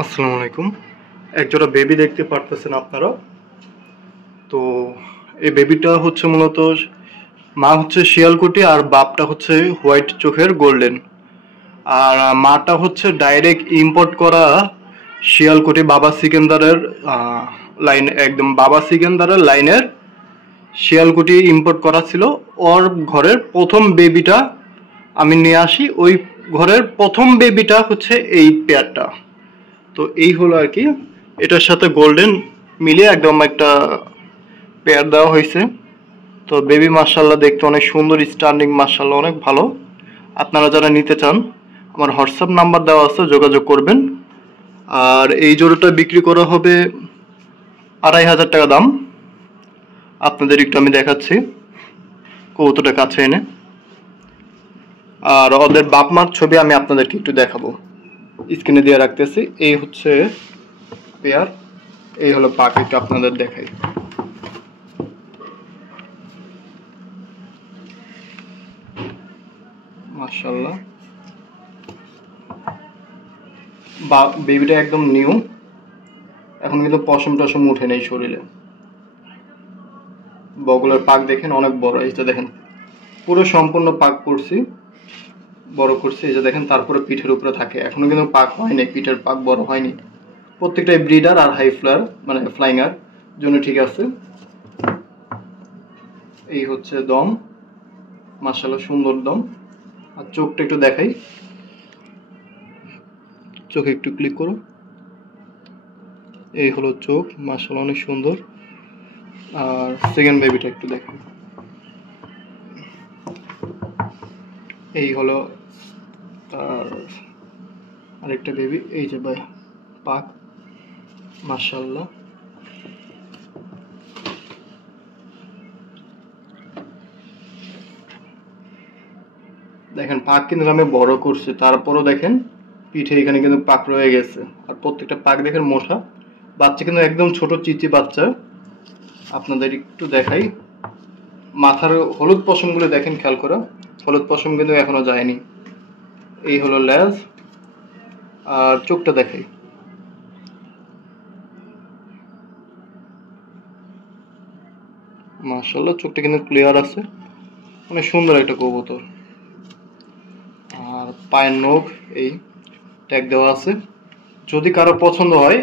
আসসালামু আলাইকুম। একজোড়া বেবি দেখতে পারতেছেন আপনারা। তো এই বেবিটা হচ্ছে মূলত মা হচ্ছে শিয়ালকুটি আর বাপটা হচ্ছে হোয়াইট চোখের গোল্ডেন। আর মাটা হচ্ছে ডাইরেক্ট ইম্পোর্ট করা শিয়ালকুটি বাবা সিকেন্দারের লাইন, একদম বাবা সিকেন্দারের লাইনের শিয়ালকুটি ইম্পোর্ট করা ছিল। ওর ঘরের প্রথম বেবিটা আমি নিয়ে আসি, ওই ঘরের প্রথম বেবিটা হচ্ছে এই পেয়ারটা। তো এই হলো আর কি, এটার সাথে গোল্ডেন মিলিয়ে একদম একটা পেয়ার দেওয়া হয়েছে। তো বেবি মাশাআল্লাহ দেখতে অনেক সুন্দর, স্ট্যান্ডিং মাশাআল্লাহ অনেক ভালো। আপনারা যারা নিতে চান আমার হোয়াটসঅ্যাপ নাম্বার দেওয়া আছে, যোগাযোগ করবেন। আর এই জোড়াটা বিক্রি করা হবে 2500 টাকা দাম। আপনাদের একটু আমি দেখাচ্ছি কতটা কাছে এনে, আর ওদের বাপ মার ছবি আমি আপনাদেরকে একটু দেখাবো, স্ক্রিনে দিয়ে রাখতেছি। এই হচ্ছে পেয়ার, এই হলো পাক, একটু আপনাদের দেখাই। মাশাআল্লাহ বেবিটা একদম নিউ, এখন কিন্তু পশম টশম উঠে নেই শরীরে। বগলের পাক দেখেন অনেক বড়, এই যে দেখেন পুরো সম্পূর্ণ পাক করছি, বড় করছি, এই যে দেখেন। তারপরে পিঠের উপরে থাকে, এখনো কিন্তু পাক হয়নি, পিঠের পাক বড় হয়নি। প্রত্যেকটাই ব্রিডার আর হাই ফ্লায়ার মানে ফ্লাইঙ্গার জন্য ঠিক আছে। এই হচ্ছে দম, মাশাআল্লাহ সুন্দর দম। আর চোখটা একটু দেখাই, চোখে একটু ক্লিক করো। এই হলো চোখ, মাশাআল্লাহ অনেক সুন্দর। আর সেকেন্ড বেবিটা একটু দেখো, এই হলো তার আরেকটা বেবি। এই যে ভাই পাক, মাশাআল্লাহ। দেখেন পাক কিন্তু আমি বড় করছি, তারপরও দেখেন পিঠে এখানে কিন্তু পাক রয়ে গেছে। আর প্রত্যেকটা পাক দেখেন মোটা। বাচ্চা কিন্তু একদম ছোট চিচি বাচ্চা। আপনাদের একটু দেখাই, মাথার হলুদ পশমগুলো দেখেন, খেয়াল করা হলুদ পশম কিন্তু এখনো যায়নি। এই হলো লেজ, আর চোখটা দেখাই, মাশাআল্লাহ চোখটা কিন্তু ক্লিয়ার আছে, অনেক সুন্দর একটা কবুতর। আর পায়ের নখ এই ট্যাগ দেওয়া আছে। যদি কারো পছন্দ হয়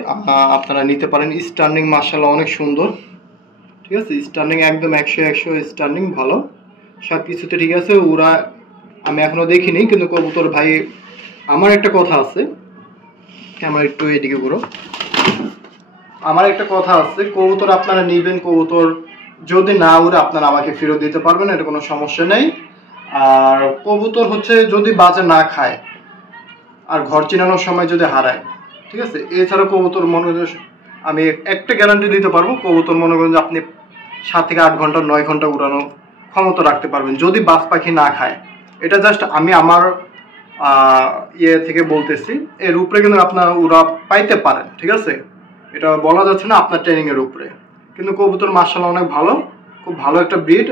আপনারা নিতে পারেন। স্ট্যান্ডিং মাশাআল্লাহ অনেক সুন্দর, ঠিক আছে। স্ট্যান্ডিং একদম 100 স্ট্যান্ডিং ভালো, সব কিছুতে ঠিক আছে। ওরা আমি এখনো দেখিনি, কিন্তু কবুতর ভাই আমার একটা কথা আছে, ক্যামেরা একটু এদিকে ঘুরো। আমার একটা কথা আছে, কবুতর আপনারা নিবেন, কবুতর যদি না উড়ে আপনারা আমাকে ফেরত দিতে পারবেন, এটা কোনো সমস্যা নেই। আর কবুতর হচ্ছে যদি বাজে না খায় আর ঘর চিনানোর সময় যদি হারায়, ঠিক আছে। এছাড়া কবুতর মনে করেন আমি একটা গ্যারান্টি দিতে পারবো, কবুতর মনে করেন যে আপনি 7 থেকে 8 ঘন্টা 9 ঘন্টা উড়ানো ক্ষমতা রাখতে পারবেন যদি বাজ পাখি না খায়। এটা জাস্ট আমি আমার ইয়ে থেকে বলতেছি, এর উপরে কিন্তু আপনারা উড়া পাইতে পারেন, ঠিক আছে। এটা বলা যাচ্ছে না আপনার ট্রেনিং এর উপরে। কিন্তু কবুতর মাশাআল্লাহ অনেক ভালো, খুব ভালো একটা ব্রিড।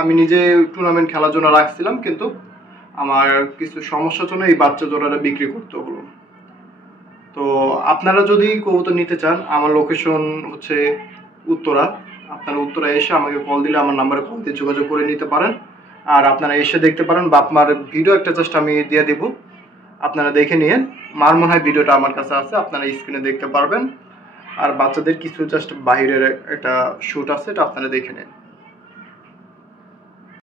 আমি নিজে টুর্নামেন্ট খেলার জন্য রাখছিলাম, কিন্তু আমার কিছু সমস্যার জন্য এই বাচ্চা জোড়াটা বিক্রি করতে হলো। তো আপনারা যদি কবুতর নিতে চান, আমার লোকেশন হচ্ছে উত্তরা। আপনারা উত্তরা এসে আমাকে কল দিলে, আমার নাম্বারে কল দিয়ে যোগাযোগ করে নিতে পারেন। আর আপনারা এসে দেখতে পারেন, বাপমার ভিডিও একটা জাস্ট আমি দিয়ে দেবো, আপনারা দেখে নিন। মার মনে হয় ভিডিওটা আমার কাছে আছে, আপনারা স্ক্রিনে দেখতে পারবেন। আর বাচ্চাদের কিছু জাস্ট বাইরের একটা শ্যুট আছে, এটা আপনারা দেখে নিন।